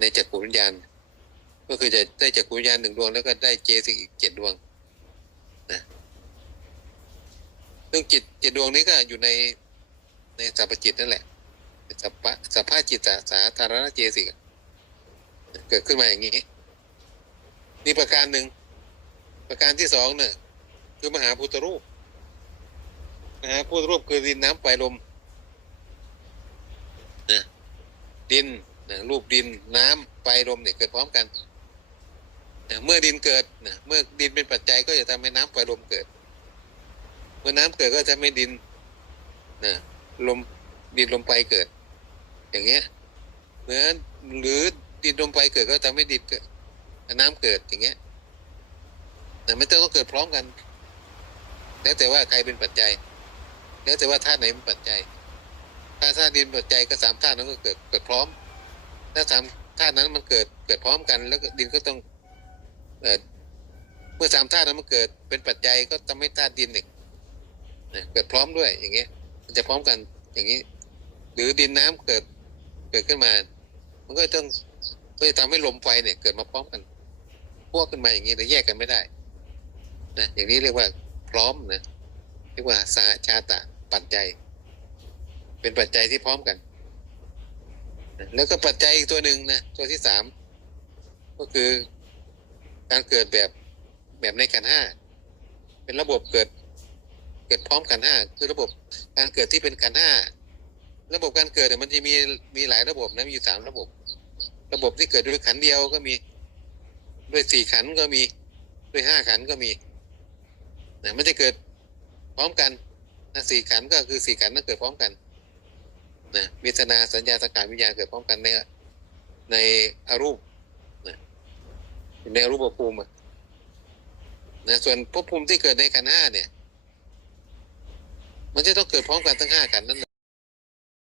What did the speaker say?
ในจักรวิญญาณ ก็คือจะได้จักรวิญญาณหนึ่งดวงแล้วก็ได้เจสิกอีกเจ็ดดวงนะซึ่งจิตเจ็ดดวงนี้ก็อยู่ในในสัพพจิตนั่นแหละสัพพะสัพพะจิตสาธารณเจสิกเกิดขึ้นมาอย่างนี้นี่ประการหนึ่งประการที่สองเนี่ยคือมหาพุทธรูปมหาพุทธรูปคือดินน้ำไฟลมนะดิน รูปดินน้ำไฟลมเนี่ยเกิดพร้อมกันเมื่อดินเกิดเมื่อดินเป็นปัจจัยก็จะทำให้น้ำไฟลมเกิด เมื่อน้ำเกิดก็จะทำให้ดินนะลมดินลมไฟเกิด อย่างเงี้ยเหมือนหรือดินลมไฟเกิดก็ทำให้ดินเกิดน้ำเกิดอย่างเงี้ยแต่ไม่ต้องเกิดพร้อมกัน แล้วแต่ว่าใครเป็นปัจจัย แล้วแต่ว่าธาตุไหนเป็นปัจจัย ถ้าธาตุดินปัจจัยก็สามธาตุนั้นก็เกิดเกิดพร้อม ถ้าสามธาตุนั้นมันเกิดเกิดพร้อมกัน แล้วดินก็ต้องเอเมื่อสามธาตุนั้นมันเกิดเป็นปัจจัยก็ทำให้ธาตุดินเนี่ยเกิดพร้อมด้วยอย่างเงี้ย มันจะพร้อมกันอย่างนี้ หรือดินน้ำเกิดเกิดขึ้นมา มันก็ต้องก็จะทำให้ลมไฟเนี่ย เกิดมาพร้อมกันพวกขึ้นมาอย่างนี้แต่แยกกันไม่ได้นะอย่างนี้เรียกว่าพร้อมนะเรียกว่าสาชาตะปัจจัย เป็นปัจจัยที่พร้อมกัน แล้วก็ปัจจัยอีกตัวหนึ่งนะตัวที่สามก็คือการเกิดแบบแบบในขันห้าเป็นระบบเกิด เกิดพร้อมขันห้าคือระบบการเกิดที่เป็นขันห้าระบบการเกิดเนี่ยมันจะมีมีหลายระบบนะมีอยู่สามระบบ ระบบที่เกิดด้วยขันเดียวก็มี ด้วยสี่ขันก็มีด้วยห้าขันก็มีนะมันจะเกิดพร้อมกันนะสี่ขันก็คือสี่ขันธ์นั้นเกิดพร้อมกัน นะเวทนาสัญญาสังขารวิญญาณเกิดพร้อมกันในในอรูปนะในรูปภูมินะส่วนภพภูมิที่เกิดในขันห้าเนี่ย มันจะต้องเกิดพร้อมกันทั้งห้าขันนั้น